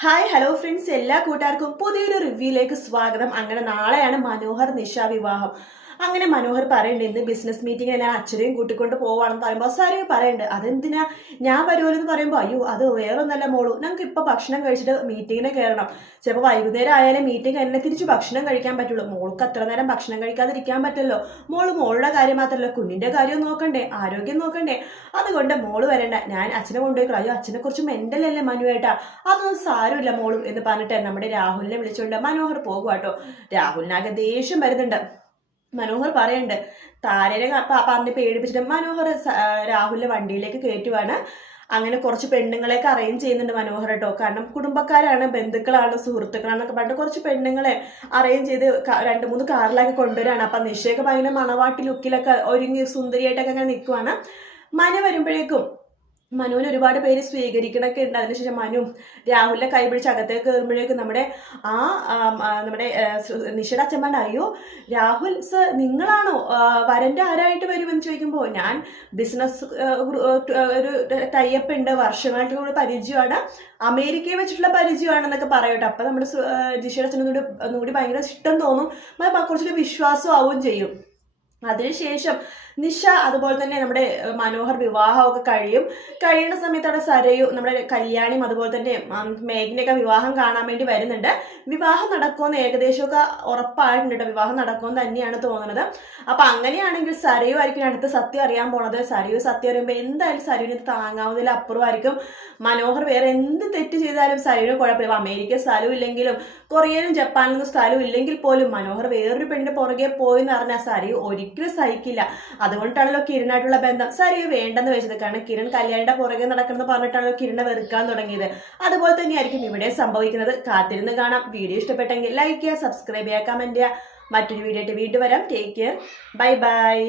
Hi hello friends, എല്ലാ കൂട്ടുകാർക്കും പുതിയൊരു റിവ്യൂയിലേക്ക് സ്വാഗതം. അങ്ങനെ നാളെയാണ് മനോഹർ നിഷ വിവാഹം. അങ്ങനെ മനോഹർ പറയുന്നുണ്ട് ഇന്ന് ബിസിനസ് മീറ്റിംഗ് ഞാൻ അച്ഛനെയും കൂട്ടിക്കൊണ്ട് പോവാണെന്ന് പറയുമ്പോൾ സാരി പറയുന്നുണ്ട് അതെന്തിനാ ഞാൻ വരുമല്ലോ എന്ന് പറയുമ്പോൾ അയ്യോ അത് വേറൊന്നല്ല മോളു, ഞങ്ങൾക്ക് ഇപ്പൊ ഭക്ഷണം കഴിച്ചിട്ട് മീറ്റിങ്ങിന് കയറണം. ചിലപ്പോൾ വൈകുന്നേരം ആയാലും മീറ്റിംഗ് എന്നെ തിരിച്ച് ഭക്ഷണം കഴിക്കാൻ പറ്റുള്ളൂ. മോൾക്ക് അത്ര നേരം ഭക്ഷണം കഴിക്കാതിരിക്കാൻ പറ്റല്ലോ. മോളുടെ കാര്യം മാത്രമല്ല കുഞ്ഞിന്റെ കാര്യം നോക്കണ്ടേ, ആരോഗ്യം നോക്കണ്ടേ. അതുകൊണ്ട് മോള് വരണ്ട, ഞാൻ അച്ഛനെ കൊണ്ടുപോയി. അയ്യോ അച്ഛനെ കുറിച്ച് മെന്റലല്ലേ മനുവേട്ടാ, അതൊന്നും സാരമില്ല മോളും എന്ന് പറഞ്ഞിട്ട് നമ്മുടെ രാഹുലിനെ വിളിച്ചുകൊണ്ട് മനോഹർ പോകുവാട്ടോ. രാഹുലിനാകെ ദേഷ്യം വരുന്നുണ്ട്. മനോഹർ പറയുന്നുണ്ട് താരനെ പറഞ്ഞ് പേടിപ്പിച്ചിട്ട് മനോഹർ രാഹുലിന്റെ വണ്ടിയിലേക്ക് കയറ്റുവാണ്. അങ്ങനെ കുറച്ച് പെണ്ണുങ്ങളെയൊക്കെ അറേഞ്ച് ചെയ്യുന്നുണ്ട് മനോഹർ കേട്ടോ. കാരണം കുടുംബക്കാരാണ്, ബന്ധുക്കളാണ്, സുഹൃത്തുക്കളാണെന്നൊക്കെ പറഞ്ഞിട്ട് കുറച്ച് പെണ്ണുങ്ങളെ അറേഞ്ച് ചെയ്ത് 2-3 കാറിലൊക്കെ കൊണ്ടുവരാണ്. അപ്പൊ നിശ്ചയൊക്കെ ഭയങ്കര മണവാട്ടി ലുക്കിലൊക്കെ ഒരുങ്ങി സുന്ദരിയായിട്ടൊക്കെ അങ്ങനെ നിൽക്കുവാണ്. മനു വരുമ്പോഴേക്കും മനുവിന് ഒരുപാട് പേര് സ്വീകരിക്കണൊക്കെ ഉണ്ട്. അതിനുശേഷം മനു രാഹുലിനെ കൈപിടിച്ച് അകത്തേക്ക് കയറുമ്പോഴേക്കും നമ്മുടെ നിഷയുടെ അച്ഛൻ പറഞ്ഞ അയ്യോ രാഹുൽ സർ നിങ്ങളാണോ വരന്റെ ആരായിട്ട് വരുമെന്ന് ചോദിക്കുമ്പോൾ ഞാൻ ബിസിനസ് ഒരു ടൈപ്പ് ഉണ്ട്, വർഷങ്ങളായിട്ടുള്ള പരിചയമാണ്, അമേരിക്കയിൽ വെച്ചിട്ടുള്ള പരിചയമാണെന്നൊക്കെ പറയട്ടെ. അപ്പൊ നമ്മുടെ നിഷയുടെ അച്ഛനൊന്നുകൂടി ഭയങ്കര ഇഷ്ടം തോന്നും, കുറച്ചൊരു വിശ്വാസം ആവുകയും ചെയ്യും. അതിനുശേഷം നിഷ അതുപോലെ തന്നെ നമ്മുടെ മനോഹർ വിവാഹമൊക്കെ കഴിയുന്ന സമയത്ത് അവിടെ സരയു നമ്മുടെ കല്യാണിയും അതുപോലെ തന്നെ മേഘിനെയൊക്കെ വിവാഹം കാണാൻ വേണ്ടി വരുന്നുണ്ട്. വിവാഹം നടക്കുമെന്ന് ഏകദേശമൊക്കെ ഉറപ്പായിട്ടുണ്ട് കേട്ടോ. വിവാഹം നടക്കുമെന്ന് തന്നെയാണ് തോന്നുന്നത്. അപ്പൊ അങ്ങനെയാണെങ്കിൽ സരയു ആയിരിക്കും അടുത്ത സത്യം അറിയാൻ പോണത്. സരയു സത്യം അറിയുമ്പോൾ എന്തായാലും സരയുവിന് താങ്ങാവുന്നതിൽ അപ്പുറമായിരിക്കും. മനോഹർ വേറെ എന്ത് തെറ്റ് ചെയ്താലും സരയുവിന് കുഴപ്പമില്ല. അമേരിക്ക സ്ഥലവും ഇല്ലെങ്കിലും കൊറിയയിലും ജപ്പാനിലും സ്ഥലവും ഇല്ലെങ്കിൽ പോലും മനോഹർ വേറൊരു പെണ്ണിന്റെ പുറകെ പോയി എന്ന് പറഞ്ഞാൽ സരയു ഒരിക്കലും സഹിക്കില്ല. അതുകൊണ്ടാണല്ലോ കിരണായിട്ടുള്ള ബന്ധം സരയു വേണ്ടെന്ന് വെച്ചത്. കാരണം കിരൺ കല്യാണിയുടെ പുറകെ നടക്കുന്നത് പറഞ്ഞിട്ടാണല്ലോ കിരണെ വെറുക്കാൻ തുടങ്ങിയത്. അതുപോലെ തന്നെയായിരിക്കും ഇവിടെ സംഭവിക്കുന്നത്. കാത്തിരുന്ന് കാണാം. വീഡിയോ ഇഷ്ടപ്പെട്ടെങ്കിൽ ലൈക്ക് ചെയ്യുക, സബ്സ്ക്രൈബ് ചെയ്യുക, കമന്റ് ചെയ്യുക. മറ്റൊരു വീഡിയോ ആയിട്ട് വീണ്ടും വരാം. Take care, bye bye.